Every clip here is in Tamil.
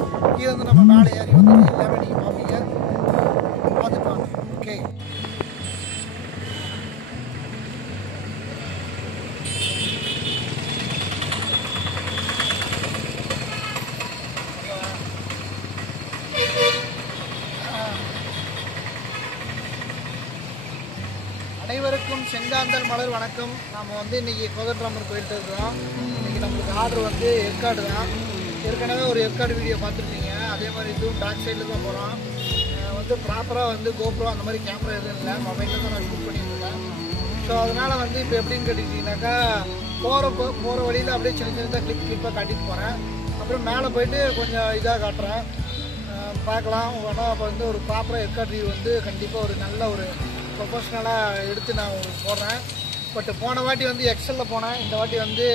பண்ணிவிட்டு கீழே வந்து நம்ம மேலே ஏறி வந்து எல்லாமே நீங்கள் பார்ப்பீங்க. பார்த்துட்டு வாங்க. ஓகே, அனைவருக்கும் செங்காந்தல் மலர் வணக்கம். நம்ம வந்து இன்றைக்கி கோதண்டராமர் கோயில்கிட்ட இருக்கிறோம். இன்றைக்கி நம்மளுக்கு ஆர்டர் வந்து ஏற்காடு தான். ஏற்கனவே ஒரு ஏற்காடு வீடியோ பார்த்துருக்கீங்க. அதே மாதிரி இதுவும் பேக் சைடில் தான் போகிறோம். வந்து ப்ராப்பராக வந்து கோப்ரோ அந்த மாதிரி கேமரா எதுவும் இல்லை, மொபைலில் தான் நான் ஷூட் பண்ணிட்டுருக்கேன். ஸோ அதனால் வந்து இப்போ எப்படின்னு கேட்டுக்கிட்டிங்கனாக்கா போகிற வழியில் அப்படியே சின்ன சின்னதாக கிளிப்பாக காட்டிட்டு போகிறேன். அப்புறம் மேலே போயிட்டு கொஞ்சம் இதாக காட்டுறேன், பார்க்கலாம். ஆனால் அப்போ வந்து ஒரு ப்ராப்பராக ஏற்காடு வியூ வந்து கண்டிப்பாக ஒரு நல்ல ஒரு ப்ரொஃபஷ்னலாக எடுத்து நான் போடுறேன். பட் போன வாட்டி வந்து எக்ஸலில் போனேன், இந்த வாட்டி வந்து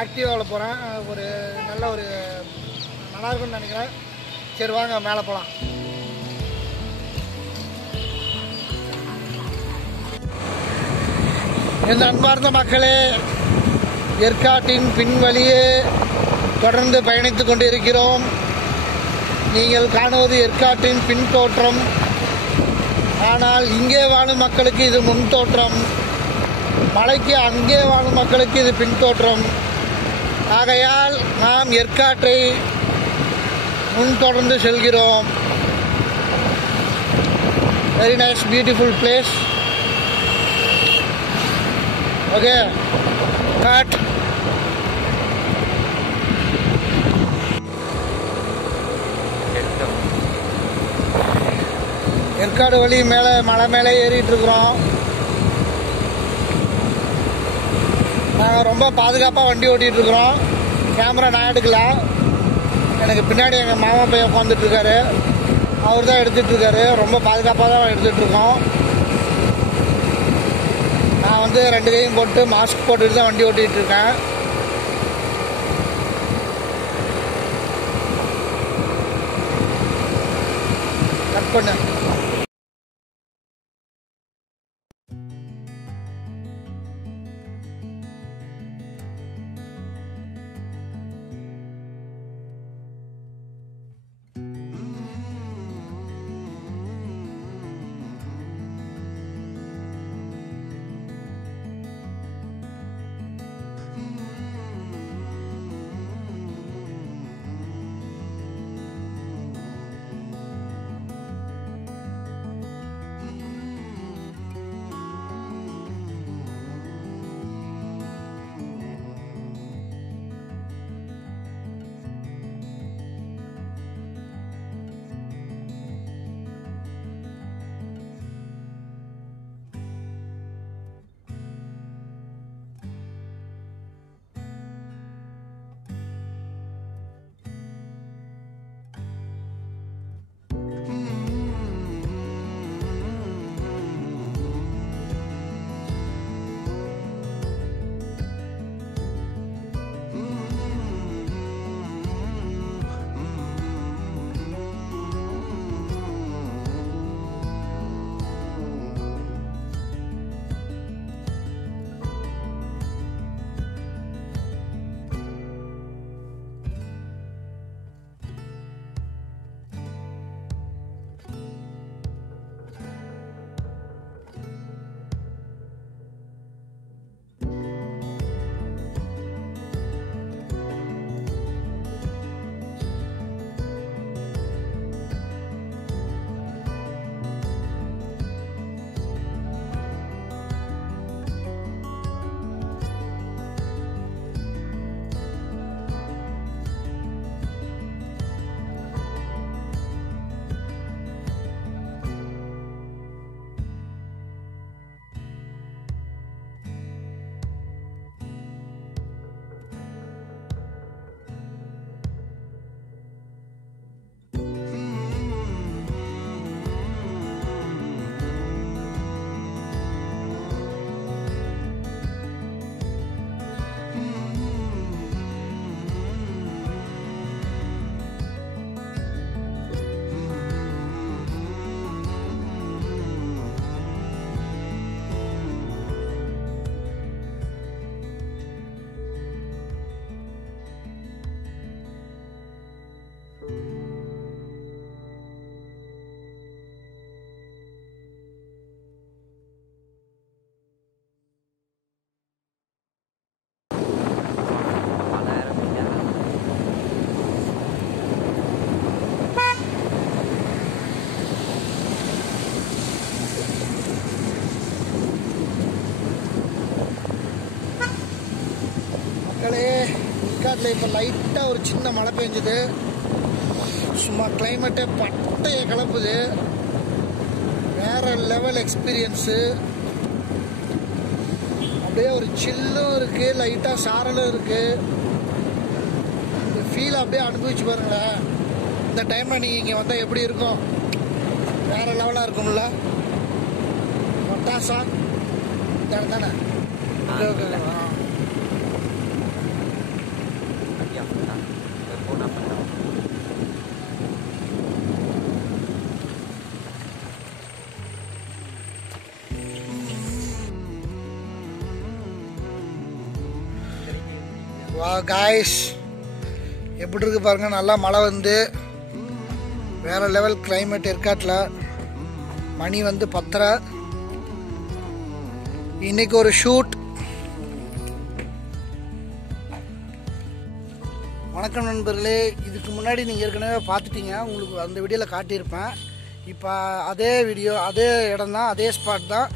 ஆக்டிவாவில் போகிறேன். ஒரு நல்ல ஒரு நல்லா இருக்குன்னு நினைக்கிறேன். சரி வாங்க மேலே போகலாம். என் அன்பார்ந்த மக்களே, ஏற்காட்டின் பின்வழியே தொடர்ந்து பயணித்து கொண்டு இருக்கிறோம். நீங்கள் காணுவது ஏற்காட்டின் பின் தோற்றம். ஆனால் இங்கே வாழும் மக்களுக்கு இது முன் தோற்றம், மலைக்கு அங்கே வாழும் மக்களுக்கு இது பின் தோற்றம். ஆகையால் நாம் ஏற்காட்டை முன் தொடர்ந்து செல்கிறோம். Very nice beautiful place. Okay, cut. Yercaud வழி மேலே மலை மேலே ஏறிட்டு இருக்கிறோம். நாங்கள் ரொம்ப பாதுகாப்பாக வண்டி ஓட்டிகிட்டு இருக்கிறோம். கேமரா நான் எடுக்கல, எனக்கு பின்னாடி எங்கள் மாமா பையன் உட்காந்துட்ருக்காரு, அவர் தான் எடுத்துகிட்ருக்காரு. ரொம்ப பாதுகாப்பாக தான் எடுத்துகிட்ருக்கோம். நான் வந்து 2 கையும் போட்டு மாஸ்க் போட்டுட்டு தான் வண்டி ஓட்டிகிட்டு இருக்கேன். கட் பண்ணு. ஏற்காட்டில் இப்போ லைட்டாக ஒரு சின்ன மழை பெஞ்சுது. சும்மா கிளைமேட்டே பட்டையை கிளப்புது. வேறு லெவல் எக்ஸ்பீரியன்ஸு. அப்படியே ஒரு சில்லும் இருக்குது, லைட்டாக சாரலும் இருக்குது. இந்த ஃபீல் அப்படியே அனுபவிச்சு பாருங்களேன். இந்த டைமில் நீங்கள் இங்கே வந்தால் எப்படி இருக்கும்? வேறு லெவலாக இருக்கும்ல. ஒட்டாசா தானே தானே. வா காய்ஸ், எப்படி இருக்கு பாருங்க. நல்லா மழை வந்து வேற லெவல் கிளைமேட் ஏற்காட்டில். மணி வந்து 10:30. இன்னைக்கு ஒரு ஷூட். வணக்கம் நண்பர்களே. இதுக்கு முன்னாடி நீங்கள் ஏற்கனவே பார்த்துட்டீங்க, உங்களுக்கு அந்த வீடியோவில் காட்டியிருப்பேன். இப்போ அதே வீடியோ, அதே இடம் தான், அதே ஸ்பாட் தான்.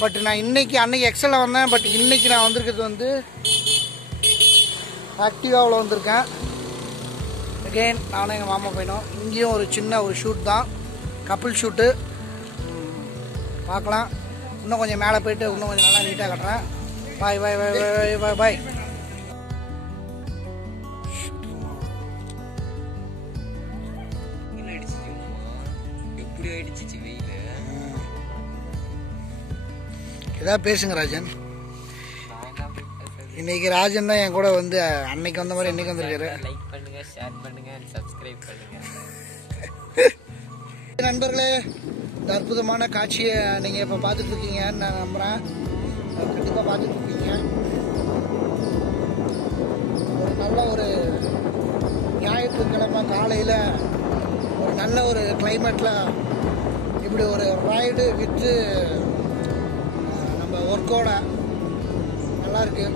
பட் நான் அன்னைக்கு எக்ஸலில் வந்தேன். பட் இன்னைக்கு நான் வந்திருக்கிறது வந்து ஆக்டிவாவில் வந்திருக்கேன். அகெயின் நானும் எங்கள் மாமா பையனும். இங்கேயும் ஒரு சின்ன ஒரு ஷூட் தான், கப்புள் ஷூட்டு. பார்க்கலாம். இன்னும் கொஞ்சம் மேலே போயிட்டு இன்னும் கொஞ்சம் நல்லா நீட்டாக கட்டுறேன். பாய் பாய் பாய் பாய் பாய் பாய். ஏதாவது பேசுங்க ராஜன். இன்னைக்கு ராஜன் தான் என் கூட வந்து அன்னைக்கு வந்த மாதிரி இன்னைக்கு வந்திருக்காரு. லைக் பண்ணுங்க, ஷேர் பண்ணுங்க, சப்ஸ்கிரைப் பண்ணுங்க. நண்பர்களே, இந்த அற்புதமான காட்சியை நீங்கள் இப்போ பார்த்துட்டு இருக்கீங்கன்னு நான் நம்புகிறேன். கண்டிப்பாக பார்த்துட்டு இருக்கீங்க. ஒரு நல்ல ஒரு ஞாயிற்றுக்கிழமை காலையில் ஒரு நல்ல ஒரு கிளைமேட்டில் இப்படி ஒரு ரைடு வித்து நம்ம ஒர்க்கோட நல்லாயிருக்கு.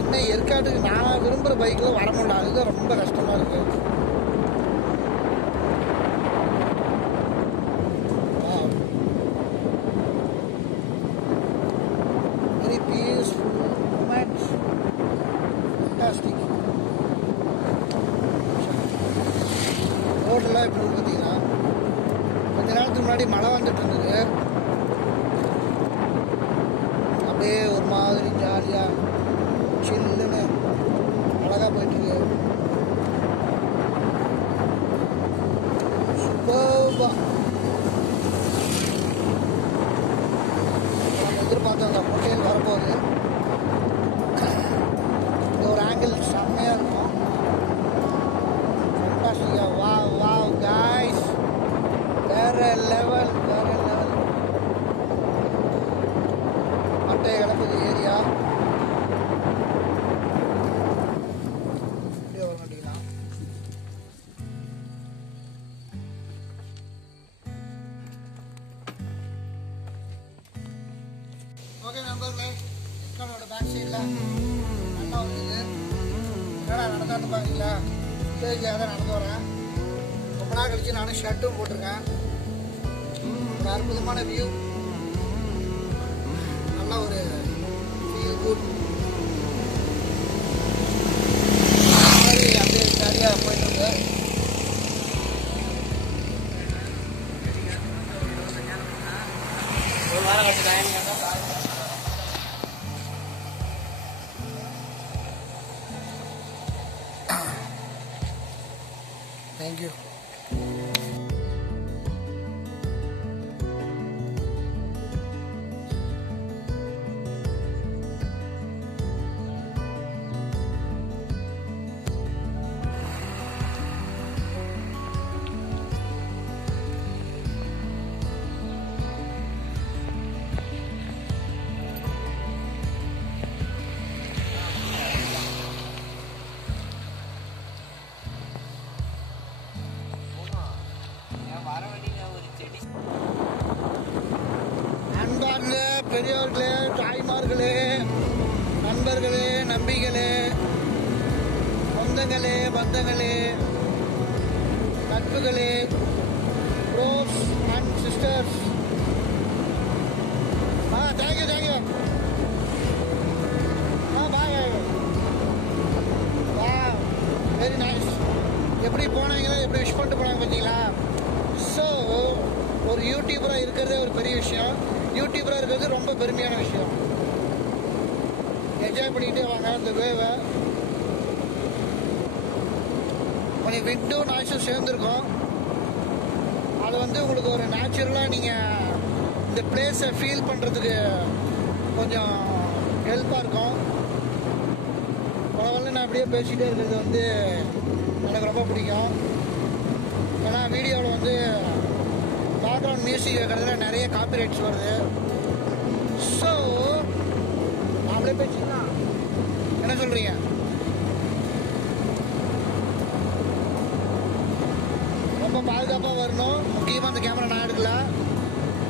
இன்னும் ஏற்காட்டுக்கு நான் விரும்புகிற பைக்கில் வர முடியல. அதுதான் ரொம்ப கஷ்டமாக இருக்குது. Very peaceful moment. ஃபேண்டாஸ்டிக். ரோடெல்லாம் எப்படி பார்த்தீங்கன்னா கொஞ்ச நேரத்துக்கு முன்னாடி மழை வந்துட்டு இருந்தது. அப்படியே ஒரு மாதிரி ஜாலியாக சில்லுன்னு அழகாக போயிட்டுருக்கு. சூப்பர்பா. நம்ம எதிர்பார்த்த அந்த ஹோட்டல் வரப்போகுது. இந்த ஒரு ஆங்கிள் செம்மையாக இருக்கும். ஃபேண்டாஸ்டிக்கா. வாவ் வாவ் காய்ஸ், வேற லெவல் வேற லெவல். மட்டையை கிளப்புது ஏரியா. ஓகே நண்பர்களே, ஏற்காடோட பேக் சைடில் நல்லா ஒரு இது என்னடா நடந்தான்னு பார்க்குறீங்களா? ஸ்டேஜில் தான் நடந்து வரேன். ரொம்ப நாள் கழிச்சு நானும் ஷர்ட்டும் போட்டிருக்கேன். ஒரு அற்புதமான வியூ, நல்ல ஒரு ஃபீல் குட் மாதிரி அப்படியே ஜாலியாக போயிட்டுருக்கு. ஒரு வாரம் கழிச்சு டைம் Thank you. அன்பார்ந்த பெரியவர்களே, தாய்மார்களே, நண்பர்களே, நம்பிகளே, சொந்தங்களே, பந்தங்களே, நட்புகளே, ப்ரோஸ் அண்ட் சிஸ்டர்ஸ். தேங்க்யூ. பாய். எப்படி விஷ் பண்ணிட்டு போனாங்க பார்த்தீங்களா? ஸோ ஒரு யூடியூபராக இருக்கிறதே ஒரு பெரிய விஷயம். யூடியூபராக இருக்கிறது ரொம்ப பெருமையான விஷயம். என்ஜாய் பண்ணிக்கிட்டே வாங்க இந்த வேவை. கொஞ்சம் விண்டும் நாய்ஸும் சேர்ந்துருக்கும். அது வந்து உங்களுக்கு ஒரு நேச்சுரலாக நீங்கள் இந்த பிளேஸை ஃபீல் பண்ணுறதுக்கு கொஞ்சம் ஹெல்ப்பாக இருக்கும். பரவாயில்ல, நான் அப்படியே பேசிகிட்டே இருக்கிறது வந்து எனக்கு ரொம்ப பிடிக்கும். ஏன்னா வீடியோவில் வந்து பேக்ரவுண்ட் மியூசிக் வைக்கிறதுல நிறைய காப்பிரைட்ஸ் வருது. ஸோ அப்படியே பேசிக்கலாம். என்ன சொல்கிறீங்க? ரொம்ப பாதுகாப்பாக வரணும். முக்கியமாக அந்த கேமரா நான் எடுக்கல,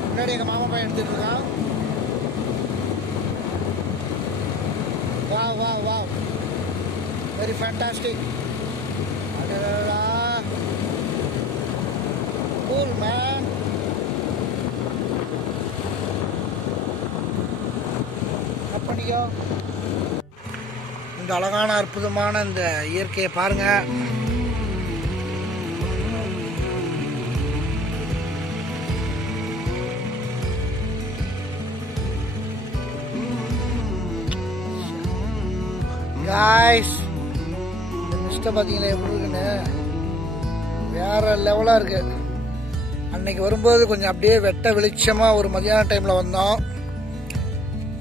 முன்னாடி எங்கள் மாமா பையன் எடுத்துகிட்டு இருக்கான். Wow, wow, wow. Very fantastic. Adalala. Cool, man. அப்பனியோ இந்த அழகான அற்புதமான இந்த இயற்கையை பாருங்க. காய்ஸ், இந்த மிஸ்ட்டை பார்த்தீங்களா எப்படி இருக்குன்னு? வேற லெவலாக இருக்கு. அன்னைக்கு வரும்போது கொஞ்சம் அப்படியே வெட்ட வெளிச்சமாக ஒரு மதியான டைமில் வந்தோம்.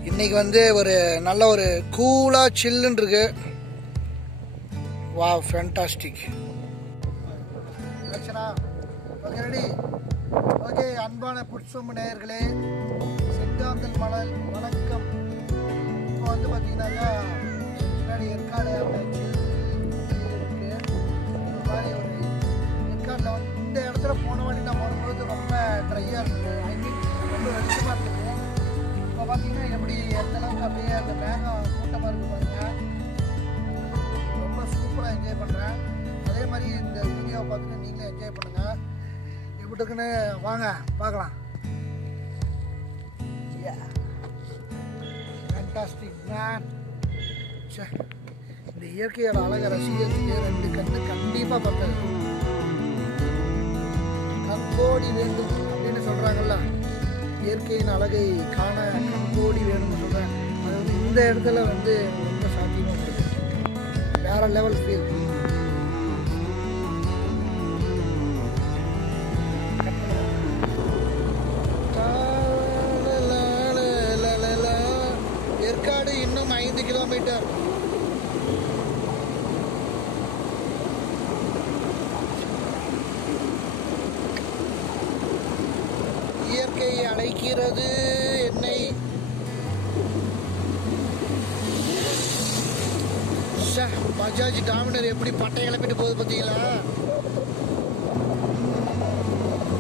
இன்னைக்கு வந்து ஒரு நல்ல ஒரு கூலாக சில்லுன்னு இருக்கு. வா, ஃபேண்டாஸ்டிக். Okay, ready? ஓகே, அன்பான புட்சொம்பு நேயர்களே, செங்காந்தல் மலர் வணக்கம். இப்போ வந்து பார்த்தீங்கன்னாக்கா முன்னாடி ஏற்காடு இருக்கு. இந்த மாதிரி ஒரு ஏற்காடில் வந்து இந்த இடத்துல போன வாட்டி நான் வரும்போது ரொம்ப ட்ரையாக இருந்தது. ஐ மீன் ரொம்ப வெளிச்சமாக இருந்தது. இப்போ பார்த்தீங்கன்னா எப்படி எந்த அளவுக்கு அப்படியே அந்த மேகம் கூட்டமாக இருக்கு பாருங்க. ரொம்ப சூப்பராக என்ஜாய் பண்ணுறேன். அதே மாதிரி இந்த வீடியோவை பார்த்துட்டு நீங்களே என்ஜாய் பண்ணுங்கள். எப்படி இருக்குன்னு வாங்க பார்க்கலாம். Fantastic man. இந்த இயற்கையோட அழகை ரசிக்கிறதுக்கு ரெண்டு கண்ணு கண்டிப்பாக பத்தாது. கண்கோடி வேண்டும் அப்படின்னு சொல்கிறாங்கல்ல, இயற்கையின் அழகை காண கண்கோடி வேணும்னு சொல்கிறேன். அது வந்து இந்த இடத்துல வந்து ரொம்ப சாத்தியமாக இருக்குது. வேற லெவல் ஃபீல். ஏற்காடு இன்னும் 5 கிலோமீட்டர். இயற்கை அழைக்கிறது என்னை. பஜாஜ் டாமினர் எப்படி பட்டை கிளப்பிட்டு போகுது பார்த்தீங்களா?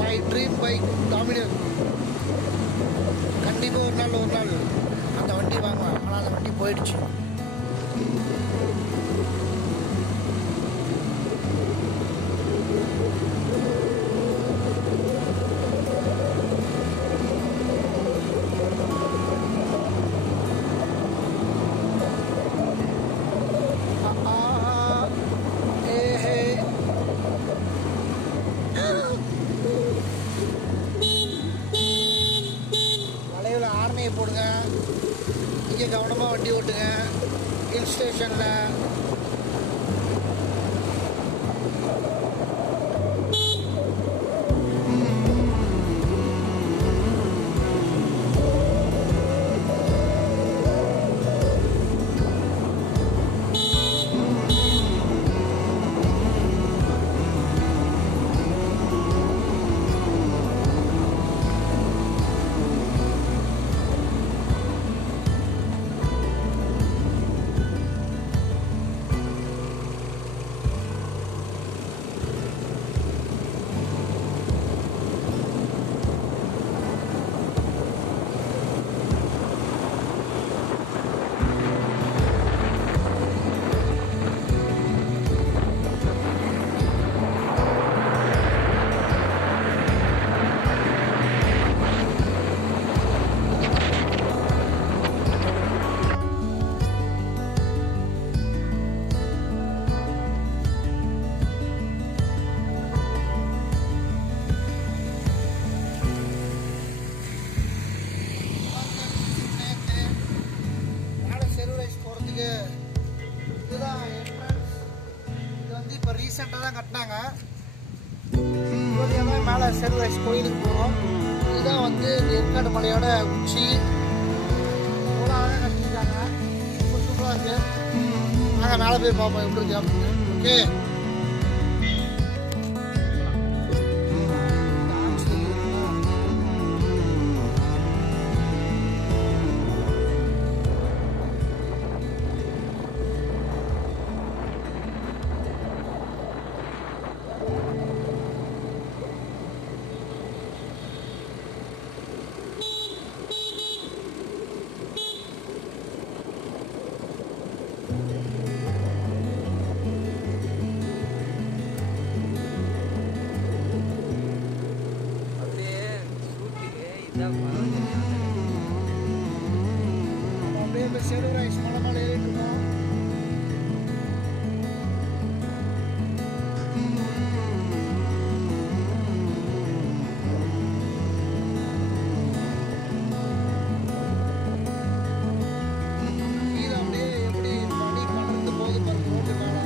My dream bike Dominar. கண்டிப்பாக ஒரு நாள் அந்த வண்டி வாங்குவேன். ஆனால் அந்த வண்டி போயிடுச்சு. போடுங்க, இங்கே கவனமாக வண்டி ஓட்டுங்க. ஹில் ஸ்டேஷனில் ரீசெண்டாக தான் கட்டினாங்க. வழியாக தான் மேலே செல்வராஜ் கோயிலுக்கு போகிறோம். இதுதான் வந்து இந்த ஏற்காடு மலையோட உச்சி. எவ்வளோ அழகாக கட்டியிருக்காங்க, ரொம்ப சூப்பராக இருக்குது. நாங்கள் மேலே போய் பார்ப்போம் எப்படி இருக்கு அப்படின்னு. ஓகே, அப்படியே இப்போ செல்வராஜ் மலை மேலே ஏறிட்டு இருக்கோம். கீழே அப்படியே எப்படி பனி படர்ந்து போகுது பாருங்க ரோட்டு மேலே.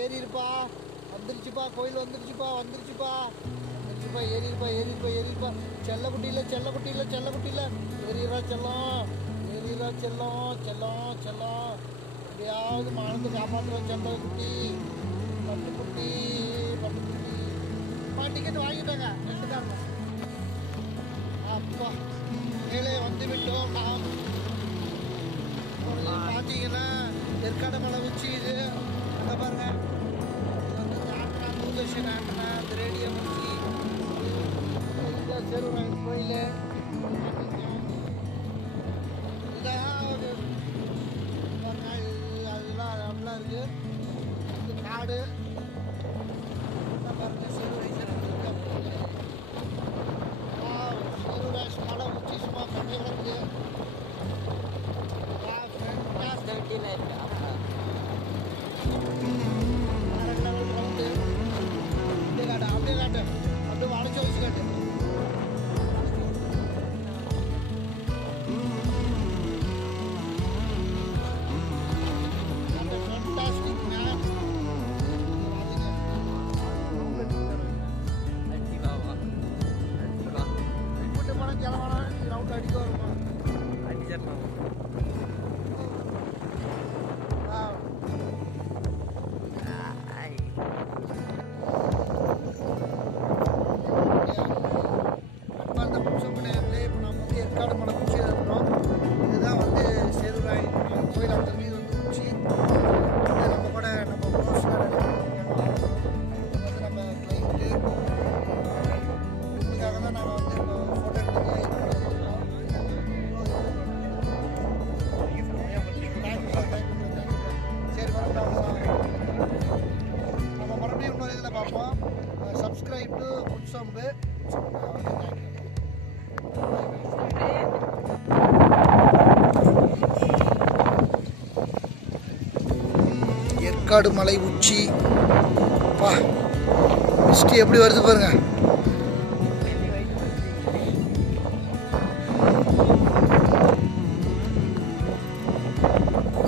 ஏறிருப்பா வந்துருச்சுப்பா, கோயில் வந்துருச்சுப்பா வந்துருச்சுப்பா வந்துருச்சுப்பா, ஏறிருப்பா. செல்லக்குட்டியில் ஏறிடுறா செல்லம் எப்படியாவது மறந்து காப்பாற்றுவா செல்லக்குட்டி. பட்டுக்குட்டி டிக்கெட் வாங்கிட்டாங்க எடுத்துக்காங்க. அப்பா மேலே வந்து விட்டோம் நாம். பார்த்தீங்கன்னா ஏற்காடு மலை உச்சி இது. அங்கே பாருங்க, வந்து ஆண்டனா தூர்தர்ஷன் ஆண்டனா, இந்த ரேடியோ உச்சி, செல்வராஜ் கோயில். இதெல்லாம் அதெல்லாம் அப்படிலாம் இருக்குது. இது காடு பாருங்க. செல்வராஜ் மலை உச்சி சும்மா கம்மி கிடக்குது. அப்படியே வளைச்சு வச்சு காட்டு. Fantastic man. கூட்டு போனால் ஜலமான ரவுண்ட் அடிக்க வருமா? அடிச்சிடலாம். ஏற்காடு மலை உச்சியில் இருக்கிறோம். இதுதான் வந்து சேதுராய் கோயில். அந்த வீடு வந்து உச்சி. நம்ம கூட நம்ம ப்ரோஸ்லாம் வந்து நம்ம கிளைண்ட்டு இதுக்காக தான் நாங்கள் வந்து இப்போ ஃபோட்டோ எடுத்துக்க சரி நம்ம மறுபடியும் இன்னொரு இதில் பார்ப்போம். Subscribe to முட்சொம்பு. ஏற்காடு மலை உச்சி பா மிஸ்டி எப்படி வருது பாருங்க.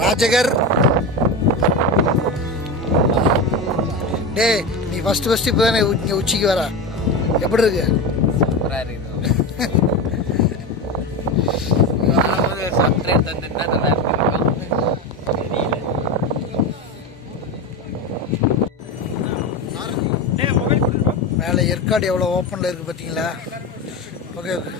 ராஜகர் டே நீ ஃபர்ஸ்ட் இப்போ தானே இங்கே உச்சிக்கு வர, எப்படி இருக்கு? மேலே ஏற்காடு எவ்வளோ ஓப்பனில் இருக்குது பார்த்தீங்களா? Okay okay.